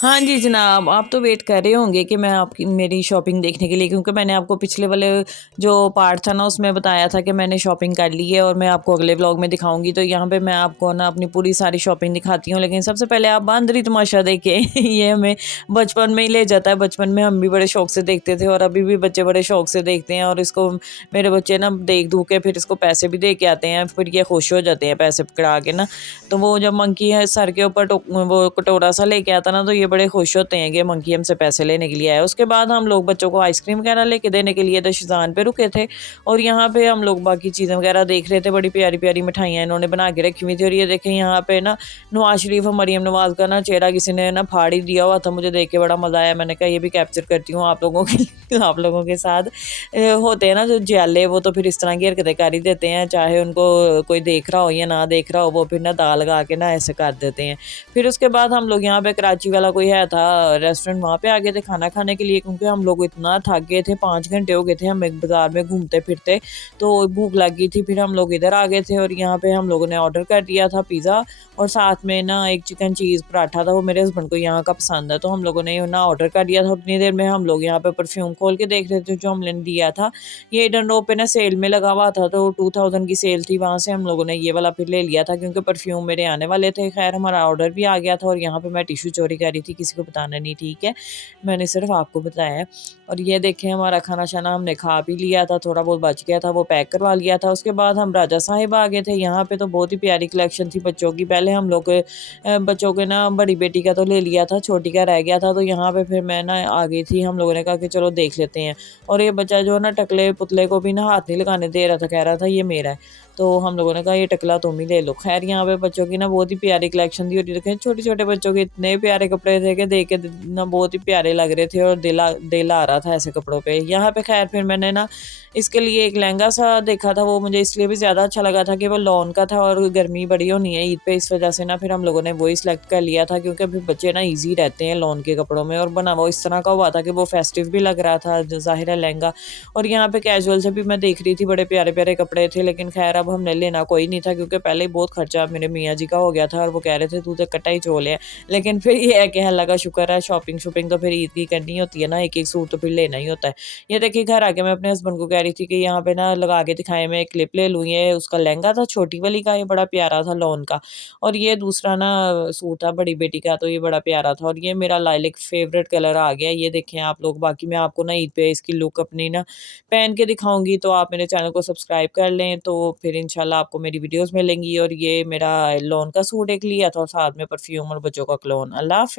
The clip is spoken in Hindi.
हाँ जी जनाब, आप तो वेट कर रहे होंगे कि मैं आपकी मेरी शॉपिंग देखने के लिए, क्योंकि मैंने आपको पिछले वाले जो पार्ट था ना उसमें बताया था कि मैंने शॉपिंग कर ली है और मैं आपको अगले व्लॉग में दिखाऊंगी। तो यहाँ पे मैं आपको ना अपनी पूरी सारी शॉपिंग दिखाती हूँ, लेकिन सबसे पहले आप बांदरी तमाशा देखें। ये हमें बचपन में ही ले जाता है। बचपन में हम भी बड़े शौक से देखते थे और अभी भी बच्चे बड़े शौक से देखते हैं। और इसको मेरे बच्चे ना देख दूख के फिर इसको पैसे भी दे के आते हैं, फिर ये खुश हो जाते हैं पैसे पकड़ा के ना। तो वो जब मंकी है सर के ऊपर वो कटोरा सा लेके आता ना, तो ये बड़े खुश होते हैं कि मंकी हमसे पैसे लेने के लिए आया। उसके बाद हम लोग बच्चों को आइसक्रीम वगैरह लेके देने के लिए दशजान पे रुके थे और यहाँ पे हम लोग बाकी चीज़ें वगैरह देख रहे थे। बड़ी प्यारी प्यारी मिठाइयाँ इन्होंने बना के रखी हुई थी। और ये देखें यहाँ पे ना नवाज शरीफ और मरीम नवाज का ना चेहरा किसी ने ना फाड़ ही दिया हुआ था। मुझे देख के बड़ा मज़ा आया। मैंने कहा ये भी कैप्चर करती हूँ आप लोगों के साथ। होते हैं ना जो जियाले, वो तो फिर इस तरह की हरकतें कर ही देते हैं, चाहे उनको कोई देख रहा हो या ना देख रहा हो, वो फिर ना दाल लगा के ना ऐसे कर देते हैं। फिर उसके बाद हम लोग यहाँ पे कराची वाला कोई है था रेस्टोरेंट, वहाँ पे आ गए थे खाना खाने के लिए, क्योंकि हम लोग इतना थक गए थे। 5 घंटे हो गए थे हम एक बाजार में घूमते फिरते, तो भूख लग गई थी। फिर हम लोग इधर आ गए थे और यहाँ पे हम लोगों ने ऑर्डर कर दिया था पिज़्ज़ा और साथ में ना एक चिकन चीज़ पराठा था। वो मेरे हस्बैंड को यहाँ का पसंद है, तो हम लोगों ने ना ऑर्डर कर दिया था। उतनी देर में हम लोग यहाँ पे परफ्यूम खोल के देख रहे थे जो हमने दिया था। ये ईडन रोड पे ना सेल में लगा हुआ था, तो 2000 की सेल थी, वहाँ से हम लोगों ने ये वाला फिर ले लिया था, क्योंकि परफ्यूम मेरे आने वाले थे। खैर हमारा ऑर्डर भी आ गया था और यहाँ पे मैं टिश्यू चोरी कर रही थी, किसी को बताना नहीं, ठीक है, मैंने सिर्फ आपको बताया है। और ये देखें हमारा खाना शाना हमने खा भी लिया था, थोड़ा बहुत बच गया था वो पैक करवा लिया था। उसके बाद हम राजा साहिब आ गए थे। यहाँ पे तो बहुत ही प्यारी कलेक्शन थी बच्चों की। पहले हम लोग बच्चों के ना बड़ी बेटी का तो ले लिया था, छोटी का रह गया था, तो यहाँ पे फिर मैं ना आ गई थी। हम लोगों ने कहा कि चलो देख लेते हैं। और ये बच्चा जो है ना टकले पुतले को भी ना हाथ नहीं लगाने दे रहा था, कह रहा था ये मेरा है। तो हम लोगों ने कहा ये टकला तुम ही ले लो। खैर यहाँ पे बच्चों की ना बहुत ही प्यारी कलेक्शन थी। और ये देखें छोटे छोटे बच्चों के इतने प्यारे कपड़े थे कि देख के ना बहुत ही प्यारे लग रहे थे और दिल आ रहा था ऐसे कपड़ों पे। यहाँ पे खैर फिर मैंने ना इसके लिए एक लहंगा सा देखा था, वो मुझे इसलिए भी ज़्यादा अच्छा लगा था कि वो लॉन का था और गर्मी बड़ी होनी है ईद पे, इस वजह से ना फिर हम लोगों ने वही सिलेक्ट कर लिया था, क्योंकि फिर बच्चे ना ईजी रहते हैं लॉन के कपड़ों में। और बना वो इस तरह का हुआ था कि वो फेस्टिव भी लग रहा था, ज़ाहिर है लहंगा। और यहाँ पे कैजुअल से भी मैं देख रही थी, बड़े प्यारे प्यारे कपड़े थे, लेकिन खैर अब हमने लेना कोई नहीं था, क्योंकि पहले ही बहुत खर्चा मेरे मियाँ जी का हो गया था और वो कह रहे थे तू तो कटा ही चोल है। लेकिन फिर ये है कि अल्लाह का शुक्र है, शॉपिंग शॉपिंग तो फिर ईद की करनी होती है ना, एक एक सूट तो फिर लेना ही होता है। ये देखिए घर आके मैं अपने हस्बैंड को कह रही थी कि यहाँ पे ना लगा के दिखाए, मैं एक क्लिप ले लूँ। ये उसका लहंगा था छोटी वाली का, ये बड़ा प्यारा था लॉन का। और ये दूसरा ना सूट था बड़ी बेटी का, तो ये बड़ा प्यारा था। और ये मेरा लाइलिक फेवरेट कलर आ गया, ये देखें आप लोग। बाकी मैं आपको ना ईद पे इसकी लुक अपनी ना पहन के दिखाऊंगी, तो आप मेरे चैनल को सब्सक्राइब कर लें, तो फिर इंशाल्लाह आपको मेरी वीडियोस मिलेंगी। और ये मेरा लॉन का सूट एक लिया था और साथ में परफ्यूम और बच्चों का क्लोन। अल्लाह हाफिज़।